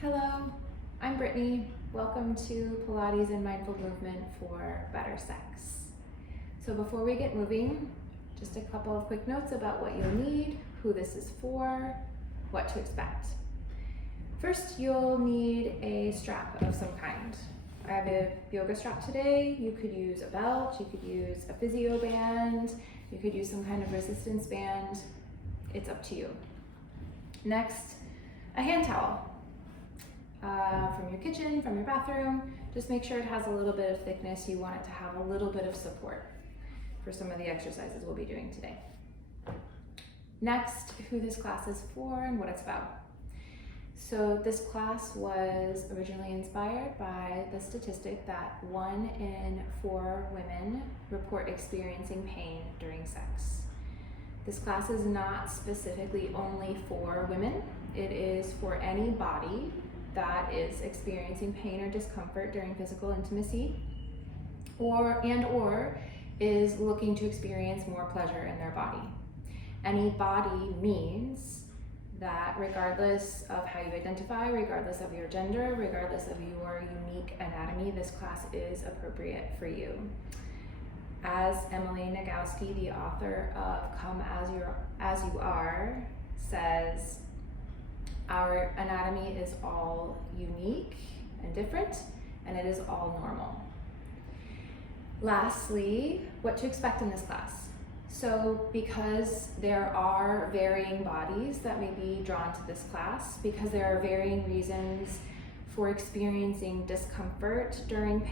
Hello, I'm Brittany. Welcome to Pilates and Mindful Movement for Better Sex. So before we get moving, just a couple of quick notes about what you'll need, who this is for, what to expect. First, you'll need a strap of some kind. I have a yoga strap today. You could use a belt, you could use a physio band, you could use some kind of resistance band. It's up to you. Next, a hand towel. From your kitchen, from your bathroom. Just make sure it has a little bit of thickness. You want it to have a little bit of support for some of the exercises we'll be doing today. Next, who this class is for and what it's about. So this class was originally inspired by the statistic that 1 in 4 women report experiencing pain during sex. This class is not specifically only for women. It is for any body that is experiencing pain or discomfort during physical intimacy or is looking to experience more pleasure in their body. Any body means that regardless of how you identify, regardless of your gender, regardless of your unique anatomy, this class is appropriate for you. As Emily Nagowski, the author of Come As You Are, says, our anatomy is all unique and different, and it is all normal. Lastly, what to expect in this class. So because there are varying bodies that may be drawn to this class, because there are varying reasons for experiencing discomfort during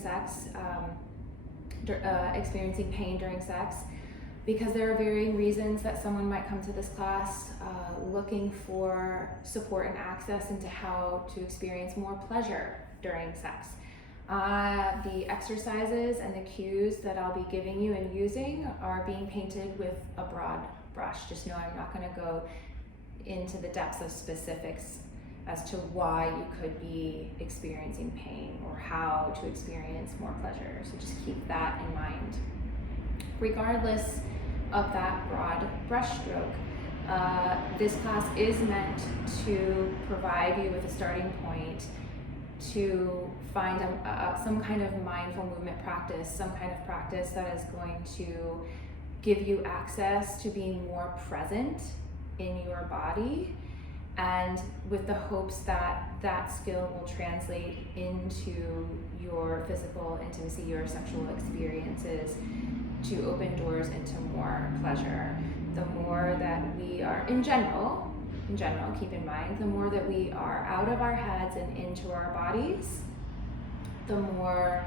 sex, experiencing pain during sex, because there are varying reasons that someone might come to this class looking for support and access into how to experience more pleasure during sex. The exercises and the cues that I'll be giving you and using are being painted with a broad brush. Just know I'm not going to go into the depths of specifics as to why you could be experiencing pain or how to experience more pleasure. So just keep that in mind. Regardless of that broad brushstroke, this class is meant to provide you with a starting point to find some kind of mindful movement practice, some kind of practice that is going to give you access to being more present in your body, and with the hopes that that skill will translate into your physical intimacy, your sexual experiences, to open doors into more pleasure. The more that we are, in general, keep in mind, the more that we are out of our heads and into our bodies, the more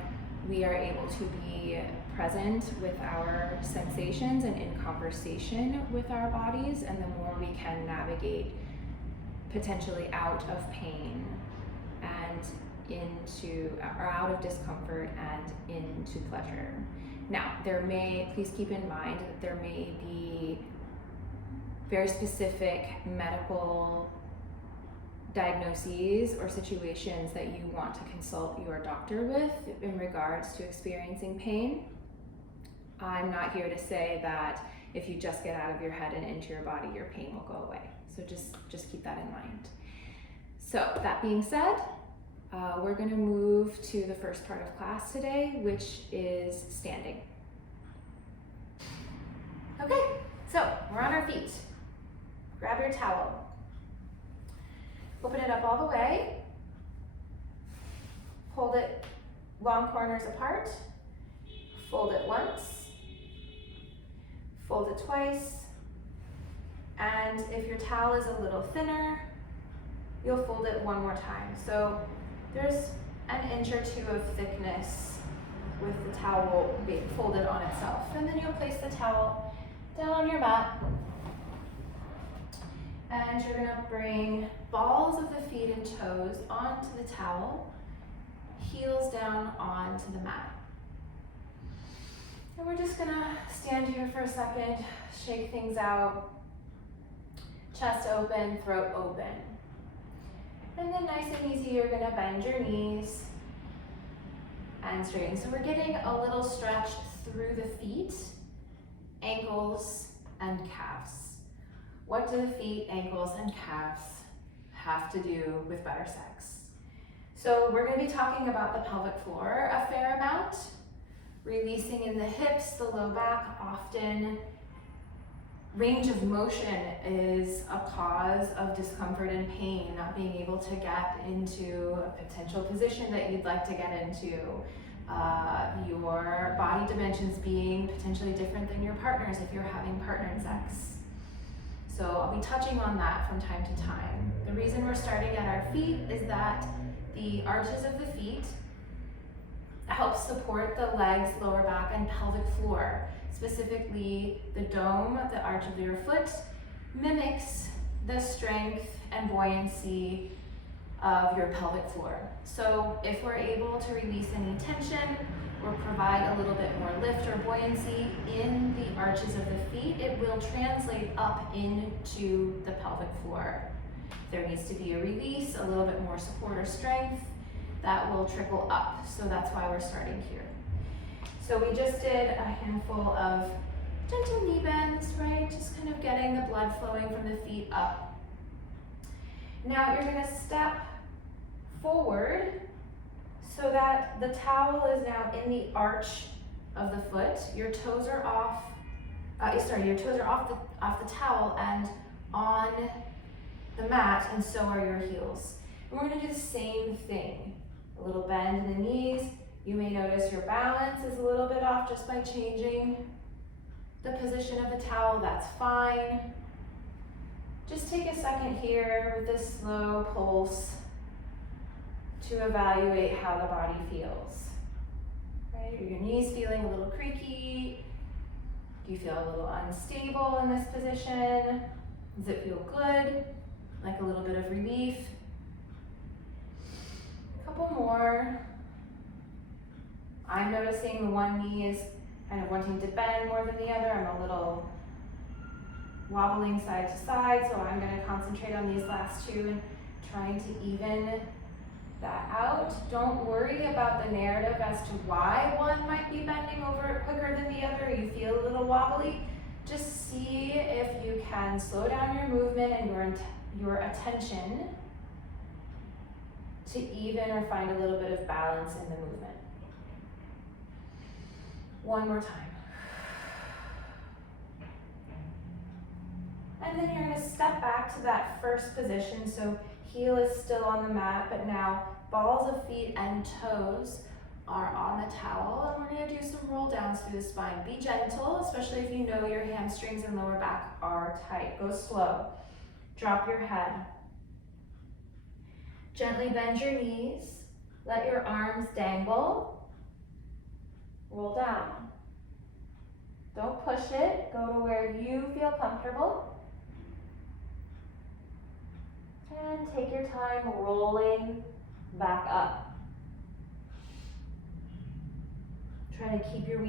we are able to be present with our sensations and in conversation with our bodies, and the more we can navigate potentially out of pain and into, or out of discomfort and into pleasure. Now, please keep in mind that there may be very specific medical diagnoses or situations that you want to consult your doctor with in regards to experiencing pain. I'm not here to say that if you just get out of your head and into your body, your pain will go away. So just keep that in mind. So that being said, we're going to move to the first part of class today, which is standing. Okay, so we're on our feet. Grab your towel. Open it up all the way. Hold it long corners apart. Fold it once. Fold it twice. And if your towel is a little thinner, you'll fold it one more time. So there's an inch or two of thickness with the towel being folded on itself. And then you'll place the towel down on your mat. And you're gonna bring balls of the feet and toes onto the towel, heels down onto the mat. And we're just gonna stand here for a second, shake things out, chest open, throat open. And then nice and easy, you're gonna bend your knees and straighten. So we're getting a little stretch through the feet, ankles, and calves. What do the feet, ankles, and calves have to do with better sex. So we're going to be talking about the pelvic floor a fair amount, releasing in the hips, the low back. Often range of motion is a cause of discomfort and pain, not being able to get into a potential position that you'd like to get into. Your body dimensions being potentially different than your partner's if you're having partnered sex. So I'll be touching on that from time to time. The reason we're starting at our feet is that the arches of the feet help support the legs, lower back, and pelvic floor. Specifically, the dome, the arch of your foot, mimics the strength and buoyancy of your pelvic floor. So if we're able to release any tension or provide a little bit more lift or buoyancy in the arches of the feet, it will translate up into the pelvic floor. If there needs to be a release, a little bit more support or strength, that will trickle up. So that's why we're starting here. So we just did a handful of gentle knee bends, right? Just kind of getting the blood flowing from the feet up. Now you're going to step forward so that the towel is now in the arch of the foot. Your toes are off. Your toes are off the towel and on the mat, and so are your heels. And we're going to do the same thing. A little bend in the knees. You may notice your balance is a little bit off just by changing the position of the towel. That's fine. Just take a second here with this slow pulse to evaluate how the body feels. Right? Are your knees feeling a little creaky? Do you feel a little unstable in this position? Does it feel good? Like a little bit of relief? A couple more. I'm noticing the one knee is kind of wanting to bend more than the other. I'm a little wobbling side to side, so I'm going to concentrate on these last two and trying to even that out. Don't worry about the narrative as to why one might be bending over quicker than the other. You feel a little wobbly. Just see if you can slow down your movement and your attention to even or find a little bit of balance in the movement. One more time. And then you're going to step back to that first position. So heel is still on the mat, but now balls of feet and toes are on the towel. And we're going to do some roll downs through the spine. Be gentle, especially if you know your hamstrings and lower back are tight. Go slow. Drop your head. Gently bend your knees. Let your arms dangle. Roll down. Don't push it. Go to where you feel comfortable. And take your time rolling back up. Try to keep your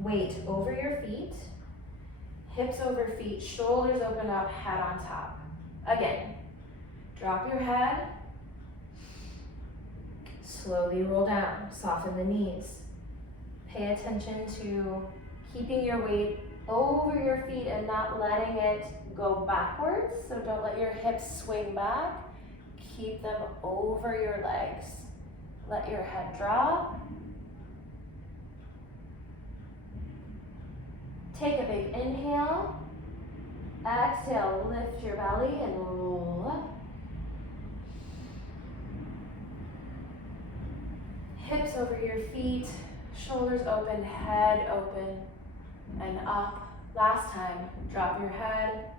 weight over your feet. Hips over feet, shoulders open up, head on top. Again, drop your head. Slowly roll down. Soften the knees. Pay attention to keeping your weight over your feet and not letting it go backwards. So don't let your hips swing back. Keep them over your legs. Let your head drop. Take a big inhale. Exhale, lift your belly and roll up. Hips over your feet. Shoulders open, head open, and up. Last time, drop your head,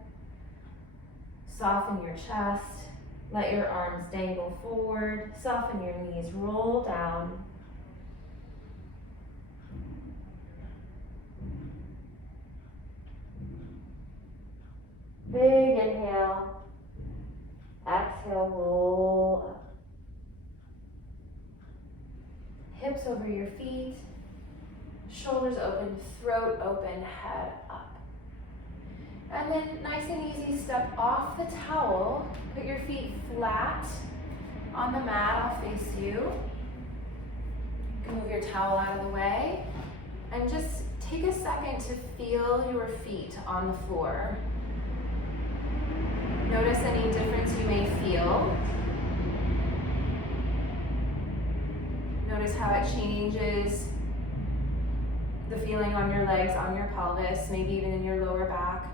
soften your chest, let your arms dangle forward, soften your knees, roll down. Big inhale, exhale, roll up. Hips over your feet, shoulders open, throat open, head up. And then nice and easy, step off the towel, put your feet flat on the mat, I'll face you. You can move your towel out of the way and just take a second to feel your feet on the floor. Notice any difference you may feel. Notice how it changes the feeling on your legs, on your pelvis, maybe even in your lower back.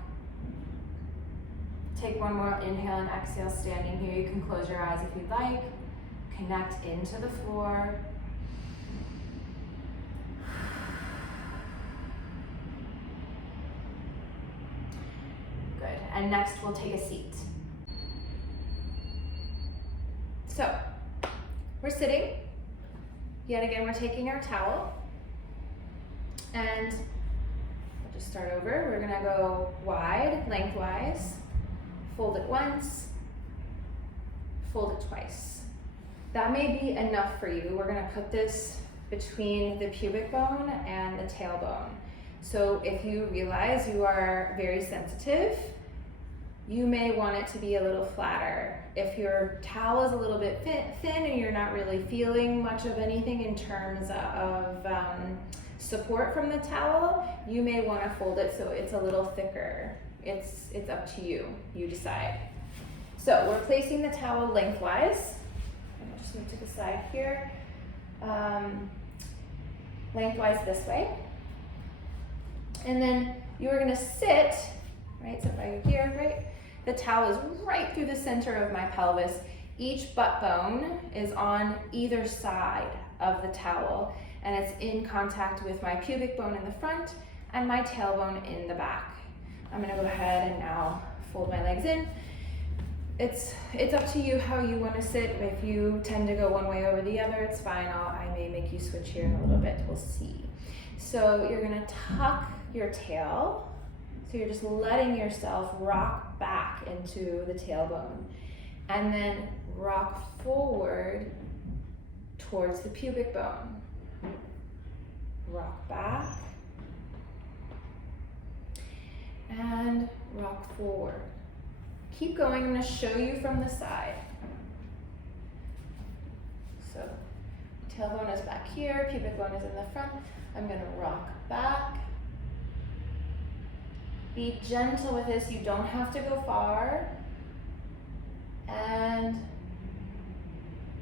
Take one more inhale and exhale standing here. You can close your eyes if you'd like. Connect into the floor. Good. And next we'll take a seat. So, we're sitting. Yet again, we're taking our towel. And we'll just start over. We're gonna go wide, lengthwise. Fold it once, fold it twice. That may be enough for you. We're gonna put this between the pubic bone and the tailbone. So if you realize you are very sensitive, you may want it to be a little flatter. If your towel is a little bit thin and you're not really feeling much of anything in terms of support from the towel, you may want to fold it so it's a little thicker. It's up to you. You decide. So we're placing the towel lengthwise. I'll just move to the side here. Lengthwise this way. And then you are going to sit, right? So right here, right? The towel is right through the center of my pelvis. Each butt bone is on either side of the towel, and it's in contact with my pubic bone in the front and my tailbone in the back. I'm gonna go ahead and now fold my legs in. It's up to you how you wanna sit. If you tend to go one way over the other, it's fine. I may make you switch here in a little bit, we'll see. So you're gonna tuck your tail. So you're just letting yourself rock back into the tailbone and then rock forward towards the pubic bone. Rock back and rock forward. Keep going. I'm going to show you from the side. So tailbone is back here, pubic bone is in the front. I'm going to rock back. Be gentle with this. You don't have to go far. And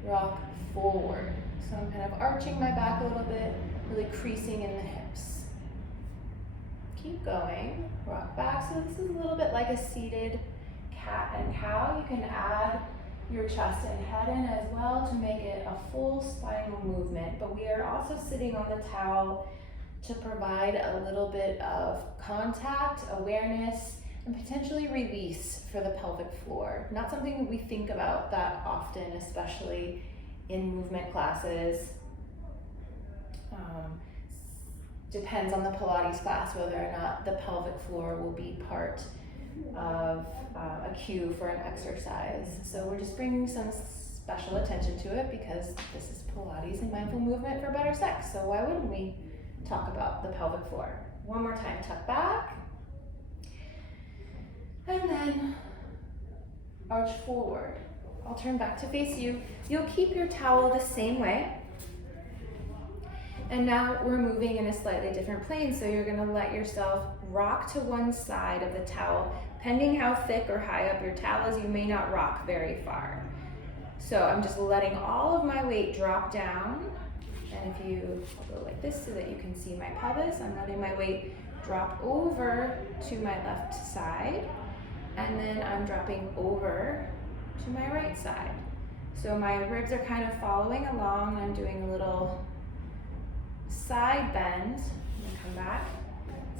rock forward. So I'm kind of arching my back a little bit, really creasing in the hips. Keep going. Rock back. So this is a little bit like a seated cat and cow. You can add your chest and head in as well to make it a full spinal movement. But we are also sitting on the towel to provide a little bit of contact, awareness, and potentially release for the pelvic floor. Not something we think about that often, especially in movement classes. Depends on the Pilates class whether or not the pelvic floor will be part of a cue for an exercise. So we're just bringing some special attention to it because this is Pilates and mindful movement for better sex. So why wouldn't we talk about the pelvic floor? One more time, tuck back. And then arch forward. I'll turn back to face you. You'll keep your towel the same way. And now we're moving in a slightly different plane. So you're gonna let yourself rock to one side of the towel. Depending how thick or high up your towel is, you may not rock very far. So I'm just letting all of my weight drop down. And if you, I'll go like this so that you can see my pelvis. I'm letting my weight drop over to my left side. And then I'm dropping over to my right side. So my ribs are kind of following along. I'm doing a little side bend. I'm gonna come back,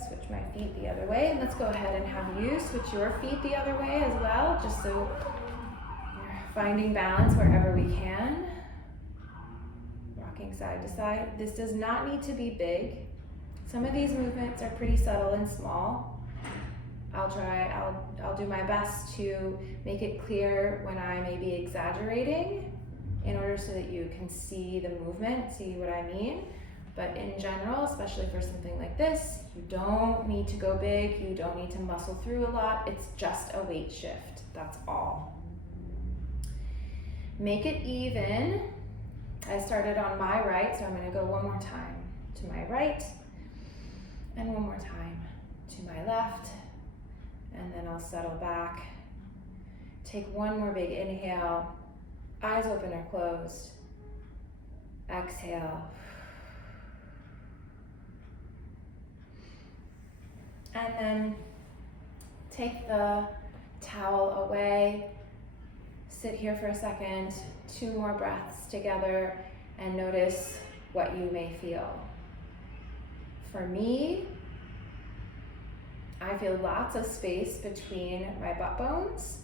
switch my feet the other way. And let's go ahead and have you switch your feet the other way as well, just so you're finding balance wherever we can. Rocking side to side. This does not need to be big. Some of these movements are pretty subtle and small. I'll do my best to make it clear when I may be exaggerating in order so that you can see the movement, see what I mean. But in general, especially for something like this, you don't need to go big, you don't need to muscle through a lot, it's just a weight shift, that's all. Make it even. I started on my right, so I'm gonna go one more time to my right, and one more time to my left. And then I'll settle back Take one more big inhale, eyes open or closed. Exhale. And then take the towel away. Sit here for a second, 2 more breaths together, and notice what you may feel. For me, I feel lots of space between my butt bones.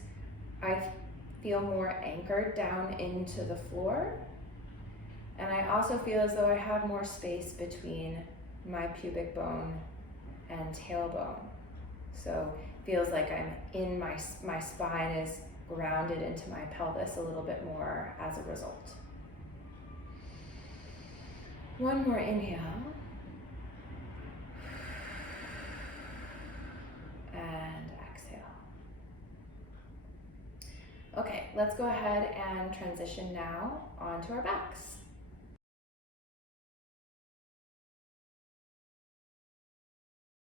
I feel more anchored down into the floor. And I also feel as though I have more space between my pubic bone and tailbone. So it feels like I'm in my spine is grounded into my pelvis a little bit more as a result. One more inhale. And exhale. Okay, let's go ahead and transition now onto our backs.